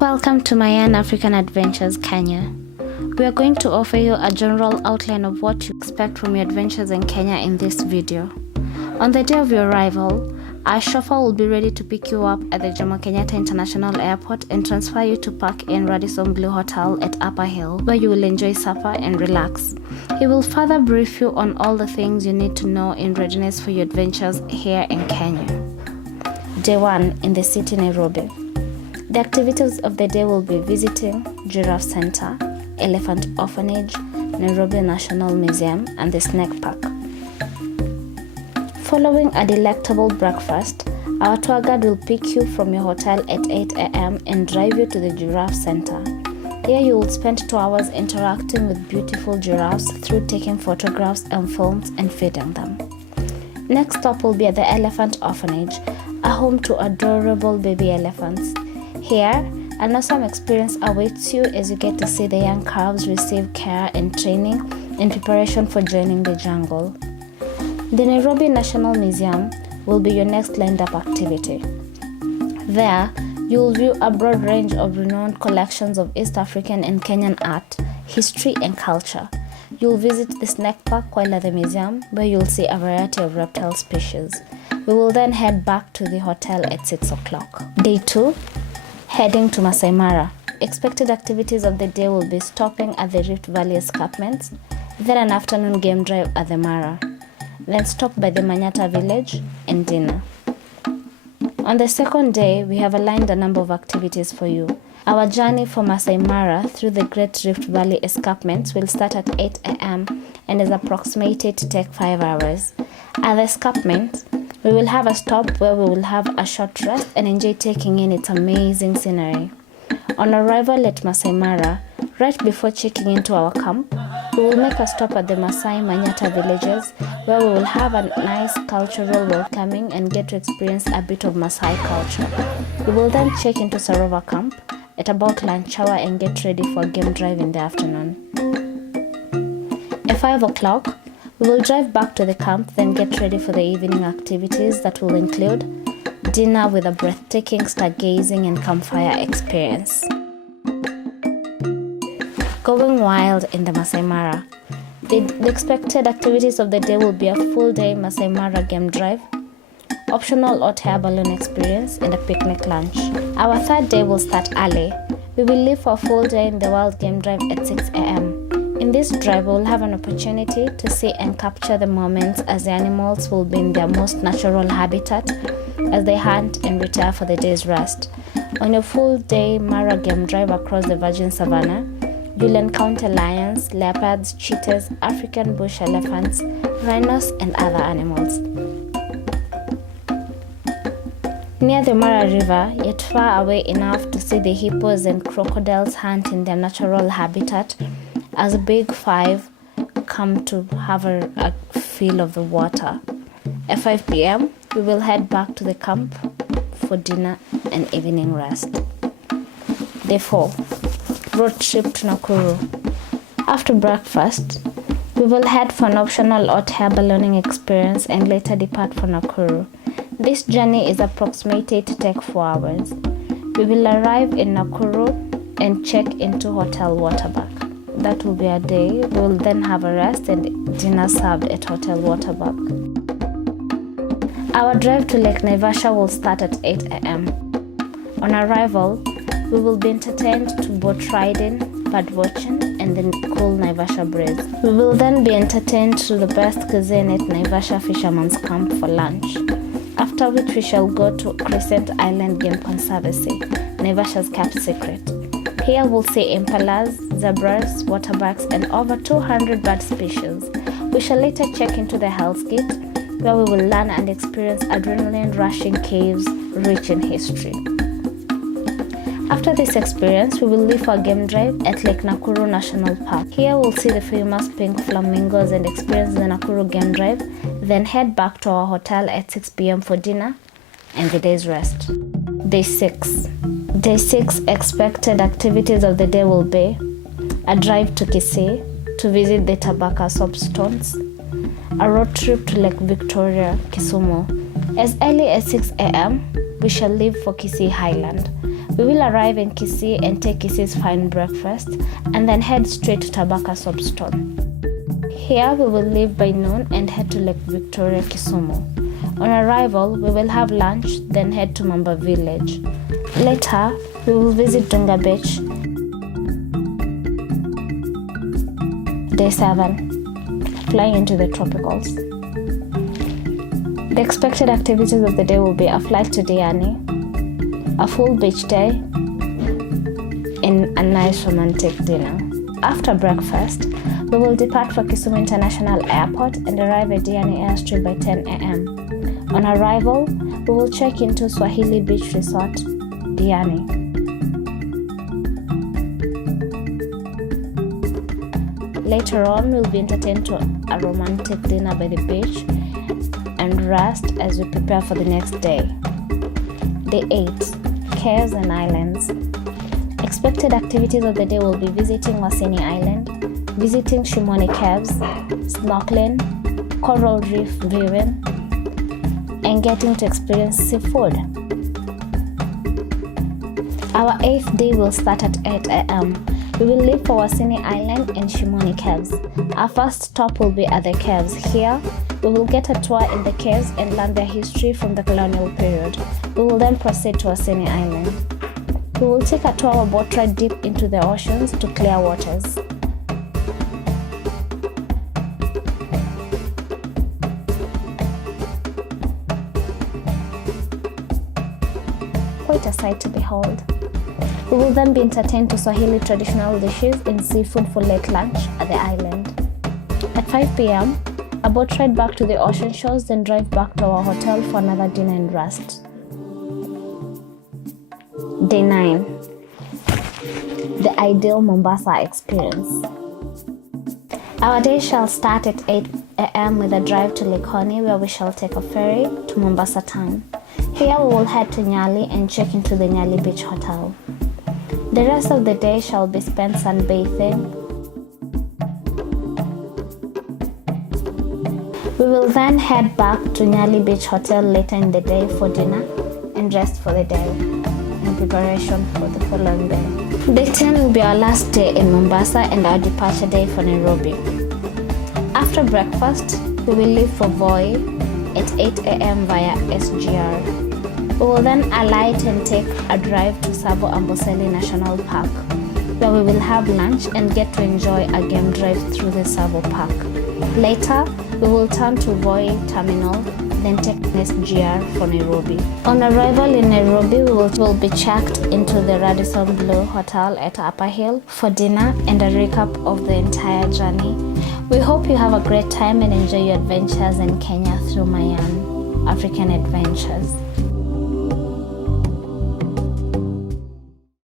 Welcome to Mayan African Adventures, Kenya. We are going to offer you a general outline of what you expect from your adventures in Kenya in this video. On the day of your arrival, our chauffeur will be ready to pick you up at the Jomo Kenyatta International Airport and transfer you to park in Radisson Blu Hotel at Upper Hill, where you will enjoy supper and relax. He will further brief you on all the things you need to know in readiness for your adventures here in Kenya. Day 1 in the city Nairobi. The activities of the day will be visiting Giraffe Center, Elephant Orphanage, Nairobi National Museum, and the Snake Park. Following a delectable breakfast, our tour guide will pick you from your hotel at 8 a.m. and drive you to the Giraffe Center. Here you will spend 2 hours interacting with beautiful giraffes through taking photographs and films and feeding them. Next stop will be at the Elephant Orphanage, a home to adorable baby elephants. Here, an awesome experience awaits you as you get to see the young calves receive care and training in preparation for joining the jungle. The Nairobi National Museum will be your next lined-up activity. There, you will view a broad range of renowned collections of East African and Kenyan art, history, and culture. You will visit the Snake Park while at the museum, where you will see a variety of reptile species. We will then head back to the hotel at 6 o'clock. Day 2. Heading to Masai Mara. Expected activities of the day will be stopping at the Rift Valley escarpments, then an afternoon game drive at the Mara, then stop by the Manyata village and dinner. On the second day, we have aligned a number of activities for you. Our journey from Masai Mara through the Great Rift Valley escarpments will start at 8 a.m. and is approximated to take 5 hours. At the escarpment, we will have a stop where we will have a short rest and enjoy taking in its amazing scenery. On arrival at Masai Mara, right before checking into our camp, we will make a stop at the Masai Manyata villages, where we will have a nice cultural welcoming and get to experience a bit of Masai culture. We will then check into Sarova camp at about lunch hour and get ready for a game drive in the afternoon. At 5 o'clock, we will drive back to the camp, then get ready for the evening activities that will include dinner with a breathtaking stargazing and campfire experience. Going wild in the Masai Mara. The expected activities of the day will be a full day Masai Mara game drive, optional hot air balloon experience, and a picnic lunch. Our third day will start early. We will leave for a full day in the wild game drive at 6 a.m. In this drive, we will have an opportunity to see and capture the moments as the animals will be in their most natural habitat as they hunt and retire for the day's rest. On your full day Mara game drive across the virgin savannah, you'll encounter lions, leopards, cheetahs, African bush elephants, rhinos, and other animals. Near the Mara River, yet far away enough to see the hippos and crocodiles hunt in their natural habitat, as the Big Five come to have a feel of the water. At 5 p.m., we will head back to the camp for dinner and evening rest. Day 4. Road trip to Nakuru. After breakfast, we will head for an optional hot air ballooning experience and later depart for Nakuru. This journey is approximated to take 4 hours. We will arrive in Nakuru and check into Hotel Waterback. That will be a day. We will then have a rest and dinner served at Hotel Waterback. Our drive to Lake Naivasha will start at 8 a.m. On arrival, we will be entertained to boat riding, bird watching, and the cool Naivasha breeze. We will then be entertained to the best cuisine at Naivasha Fisherman's Camp for lunch, after which we shall go to Crescent Island Game Conservancy, Naivasha's kept secret. Here we'll see impalas, zebras, waterbacks, and over 200 bird species. We shall later check into the Hell's Gate, where we will learn and experience adrenaline-rushing caves rich in history. After this experience, we will leave for a game drive at Lake Nakuru National Park. Here we'll see the famous pink flamingos and experience the Nakuru game drive, then head back to our hotel at 6 p.m. for dinner and the day's rest. Day 6. Day 6 expected activities of the day will be a drive to Kisii to visit the Tabaka soapstones, a road trip to Lake Victoria, Kisumu. As early as 6 a.m., we shall leave for Kisii Highland. We will arrive in Kisii and take Kisii's fine breakfast and then head straight to Tabaka Soapstone. Here we will leave by noon and head to Lake Victoria, Kisumu. On arrival, we will have lunch, then head to Mamba village. Later, we will visit Dunga Beach. Day 7. Flying into the tropicals. The expected activities of the day will be a flight to Diani, a full beach day, and a nice romantic dinner. After breakfast, we will depart for Kisumu International Airport and arrive at Diani Airstrip by 10 a.m. On arrival, we will check into Swahili Beach Resort, Diani. Later on, we'll be entertained to a romantic dinner by the beach and rest as we prepare for the next day. Day 8. Caves and Islands. Expected activities of the day will be visiting Wasini Island, visiting Shimoni Caves, snorkeling, coral reef viewing, and getting to experience seafood. Our 8th day will start at 8 a.m. We will leave for Wasini Island and Shimoni Caves. Our first stop will be at the caves. Here, we will get a tour in the caves and learn their history from the colonial period. We will then proceed to Wasini Island. We will take a 2-hour boat ride deep into the oceans to clear waters. Quite a sight to behold. We will then be entertained to Swahili traditional dishes and seafood for late lunch at the island. At 5 p.m., a boat ride back to the ocean shores, then drive back to our hotel for another dinner and rest. Day 9. The ideal Mombasa experience. Our day shall start at 8 a.m. with a drive to Likoni, where we shall take a ferry to Mombasa town. Here we will head to Nyali and check into the Nyali Beach Hotel. The rest of the day shall be spent sunbathing. We will then head back to Nyali Beach Hotel later in the day for dinner and rest for the day in preparation for the following day. Day 10 will be our last day in Mombasa and our departure day for Nairobi. After breakfast, we will leave for Voi at 8 a.m. via SGR. We will then alight and take a drive to Savo Amboseli National Park, where we will have lunch and get to enjoy a game drive through the Savo Park. Later, we will turn to Voi Terminal, then take SGR for Nairobi. On arrival in Nairobi, we will be checked into the Radisson Blu Hotel at Upper Hill for dinner and a recap of the entire journey. We hope you have a great time and enjoy your adventures in Kenya through Mayan African Adventures.